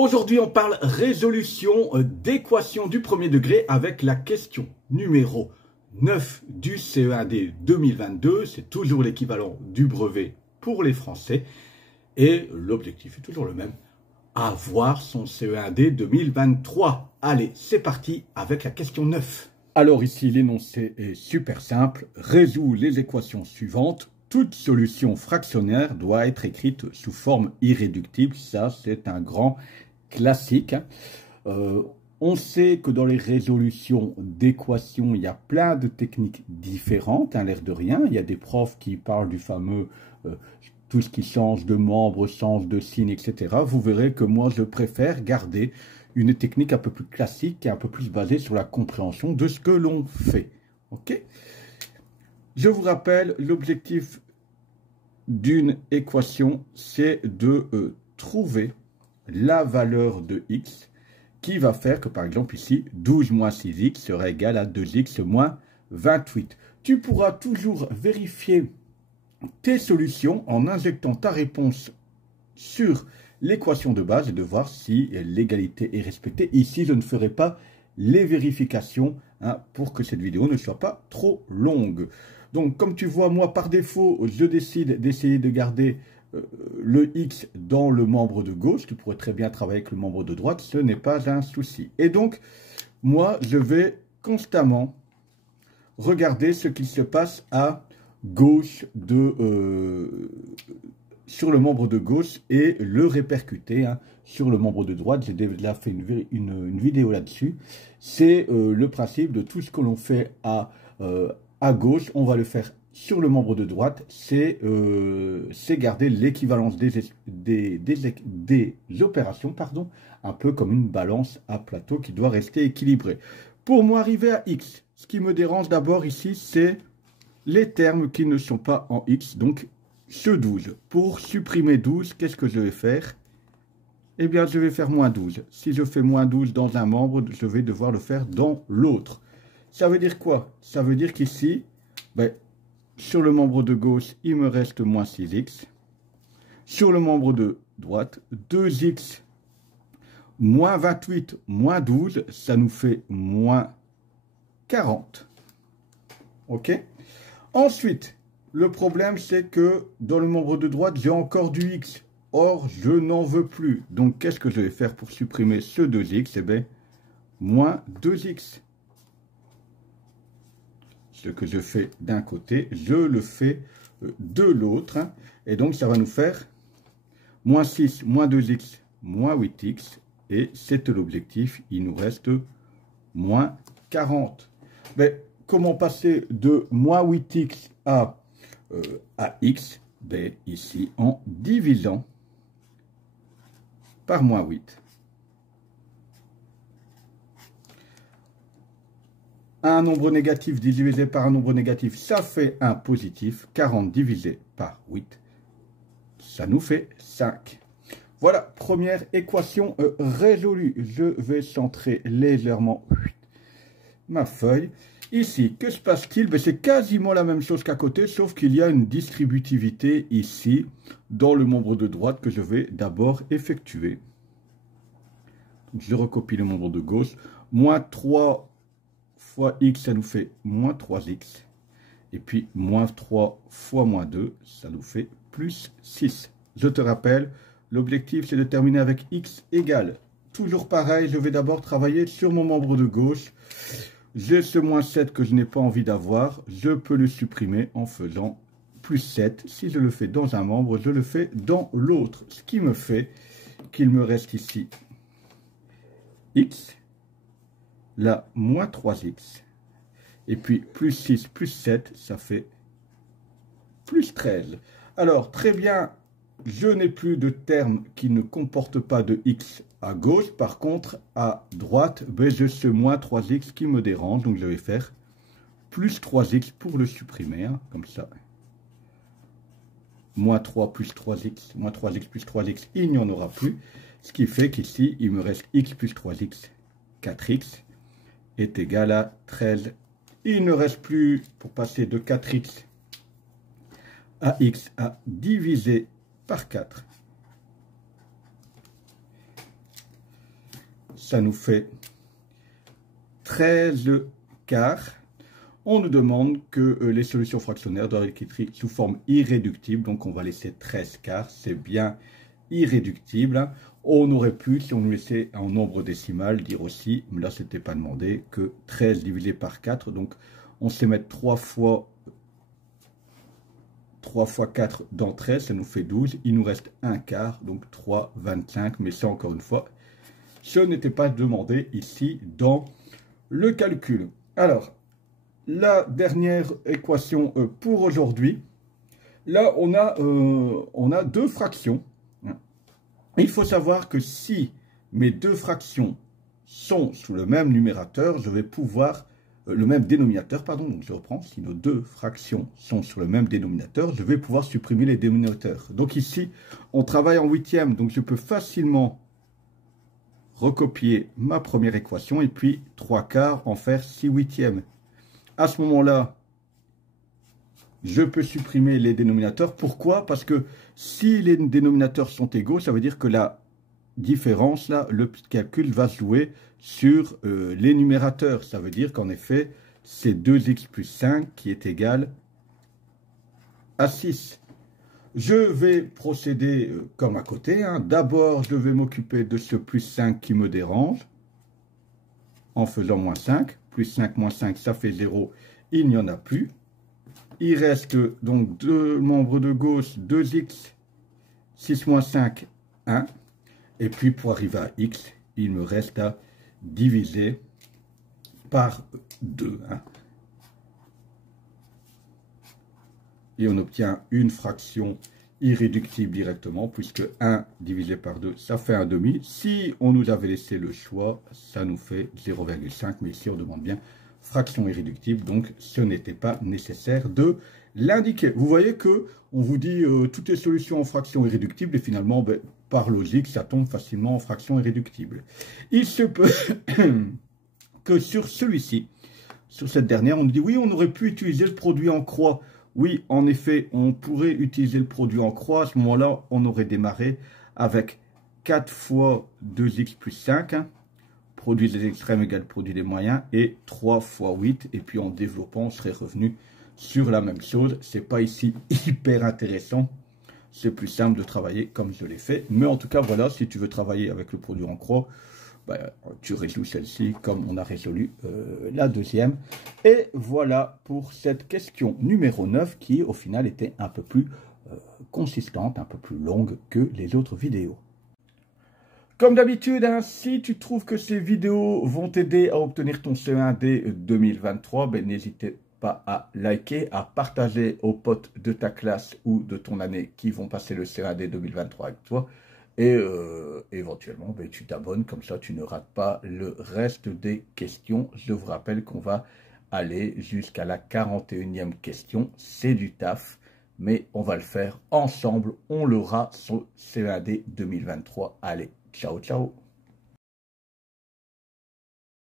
Aujourd'hui, on parle résolution d'équation du premier degré avec la question numéro 9 du CE1D 2022. C'est toujours l'équivalent du brevet pour les Français. Et l'objectif est toujours le même, avoir son CE1D 2023. Allez, c'est parti avec la question 9. Alors ici, l'énoncé est super simple. Résout les équations suivantes. Toute solution fractionnaire doit être écrite sous forme irréductible. Ça, c'est un grand classique. On sait que dans les résolutions d'équations, il y a plein de techniques différentes, l'air de rien. Il y a des profs qui parlent du fameux tout ce qui change de membre, change de signe, etc. Vous verrez que moi, je préfère garder une technique un peu plus classique et un peu plus basée sur la compréhension de ce que l'on fait. Ok ? Je vous rappelle, l'objectif d'une équation, c'est de trouver la valeur de x qui va faire que, par exemple, ici, 12 moins 6x sera égal à 2x moins 28. Tu pourras toujours vérifier tes solutions en injectant ta réponse sur l'équation de base et de voir si l'égalité est respectée. Ici, je ne ferai pas les vérifications pour que cette vidéo ne soit pas trop longue. Donc, comme tu vois, moi, par défaut, je décide d'essayer de garder le x dans le membre de gauche. Tu pourrais très bien travailler avec le membre de droite, ce n'est pas un souci. Et donc, moi, je vais constamment regarder ce qui se passe à gauche sur le membre de gauche et le répercuter sur le membre de droite. J'ai déjà fait une vidéo là-dessus. C'est le principe de tout ce que l'on fait à gauche, on va le faire sur le membre de droite. C'est garder l'équivalence des opérations, un peu comme une balance à plateau qui doit rester équilibrée. Pour moi, arriver à x, ce qui me dérange d'abord ici, c'est les termes qui ne sont pas en x, donc ce 12. Pour supprimer 12, qu'est-ce que je vais faire? Eh bien, je vais faire moins 12. Si je fais moins 12 dans un membre, je vais devoir le faire dans l'autre. Ça veut dire quoi? Ça veut dire qu'ici, sur le membre de gauche, il me reste moins 6x. Sur le membre de droite, 2x moins 28 moins 12, ça nous fait moins 40. OK? Ensuite, le problème, c'est que dans le membre de droite, j'ai encore du x. Or, je n'en veux plus. Donc, qu'est-ce que je vais faire pour supprimer ce 2x? Eh bien, moins 2x. Ce que je fais d'un côté, je le fais de l'autre. Et donc, ça va nous faire moins 6, moins 2x, moins 8x. Et c'est l'objectif. Il nous reste moins 40. Mais comment passer de moins 8x à x? Ici, en divisant par moins 8. Un nombre négatif divisé par un nombre négatif, ça fait un positif. 40 divisé par 8, ça nous fait 5. Voilà, première équation résolue. Je vais centrer légèrement ma feuille. Ici, que se passe-t-il? C'est quasiment la même chose qu'à côté, sauf qu'il y a une distributivité ici, dans le membre de droite, que je vais d'abord effectuer. Donc, je recopie le membre de gauche. Moins 3 fois x, ça nous fait moins 3x. Et puis, moins 3 fois moins 2, ça nous fait plus 6. Je te rappelle, l'objectif, c'est de terminer avec x égale. Toujours pareil, je vais d'abord travailler sur mon membre de gauche. J'ai ce moins 7 que je n'ai pas envie d'avoir. Je peux le supprimer en faisant plus 7. Si je le fais dans un membre, je le fais dans l'autre. Ce qui me fait qu'il me reste ici x. Là, moins 3x. Et puis, plus 6, plus 7, ça fait plus 13. Alors, très bien, je n'ai plus de terme qui ne comporte pas de x à gauche. Par contre, à droite, j'ai ce moins 3x qui me dérange. Donc, je vais faire plus 3x pour le supprimer, comme ça. Moins 3 plus 3x, moins 3x plus 3x, il n'y en aura plus. Ce qui fait qu'ici, il me reste x plus 3x, 4x, est égal à 13. Il ne reste plus, pour passer de 4x à x, à diviser par 4. ça nous fait 13 quarts. On nous demande que les solutions fractionnaires doivent être écrites sous forme irréductible. Donc, on va laisser 13 quarts. C'est bien irréductible. On aurait pu, si on nous laissait en nombre décimal, dire aussi, mais là, ce n'était pas demandé, que 13 divisé par 4. Donc, on sait mettre 3 fois 4 dans 13, ça nous fait 12. Il nous reste un quart, donc 3, 25. Mais ça, encore une fois, ce n'était pas demandé ici dans le calcul. Alors, la dernière équation pour aujourd'hui. Là, on a deux fractions. Il faut savoir que si mes deux fractions sont sous le même numérateur, je vais pouvoir, le même dénominateur, pardon, donc je reprends, si nos deux fractions sont sur le même dénominateur, je vais pouvoir supprimer les dénominateurs. Donc ici, on travaille en huitième, donc je peux facilement recopier ma première équation et puis 3 quarts en faire 6 huitièmes. À ce moment-là, je peux supprimer les dénominateurs. Pourquoi? Parce que si les dénominateurs sont égaux, ça veut dire que la différence, là, le calcul va jouer sur les numérateurs. Ça veut dire qu'en effet, c'est 2x plus 5 qui est égal à 6. Je vais procéder comme à côté. D'abord, je vais m'occuper de ce plus 5 qui me dérange en faisant moins 5. Plus 5 moins 5, ça fait 0. Il n'y en a plus. Il reste donc deux membres de gauche, 2x, 6 moins 5, 1. Et puis pour arriver à x, il me reste à diviser par 2. Et on obtient une fraction irréductible directement, puisque 1 divisé par 2, ça fait 1/2. Si on nous avait laissé le choix, ça nous fait 0,5. Mais ici, on demande bien fraction irréductible, donc ce n'était pas nécessaire de l'indiquer. Vous voyez que on vous dit toutes les solutions en fraction irréductible, et finalement, par logique, ça tombe facilement en fraction irréductible. Il se peut que sur celui-ci, sur cette dernière, on nous dit oui, on aurait pu utiliser le produit en croix. Oui, en effet, on pourrait utiliser le produit en croix. À ce moment-là, on aurait démarré avec 4 fois 2x plus 5. Produit des extrêmes égale produit des moyens. Et 3 fois 8. Et puis en développant, on serait revenu sur la même chose. Ce n'est pas ici hyper intéressant. C'est plus simple de travailler comme je l'ai fait. Mais en tout cas, voilà, si tu veux travailler avec le produit en croix, tu résous celle-ci comme on a résolu la deuxième. Et voilà pour cette question numéro 9 qui au final était un peu plus consistante, un peu plus longue que les autres vidéos. Comme d'habitude, si tu trouves que ces vidéos vont t'aider à obtenir ton CE1D 2023, n'hésite pas à liker, à partager aux potes de ta classe ou de ton année qui vont passer le CE1D 2023 avec toi. Et éventuellement, tu t'abonnes, comme ça tu ne rates pas le reste des questions. Je vous rappelle qu'on va aller jusqu'à la 41e question. C'est du taf, mais on va le faire ensemble. On l'aura sur CE1D 2023. Allez, ciao, ciao.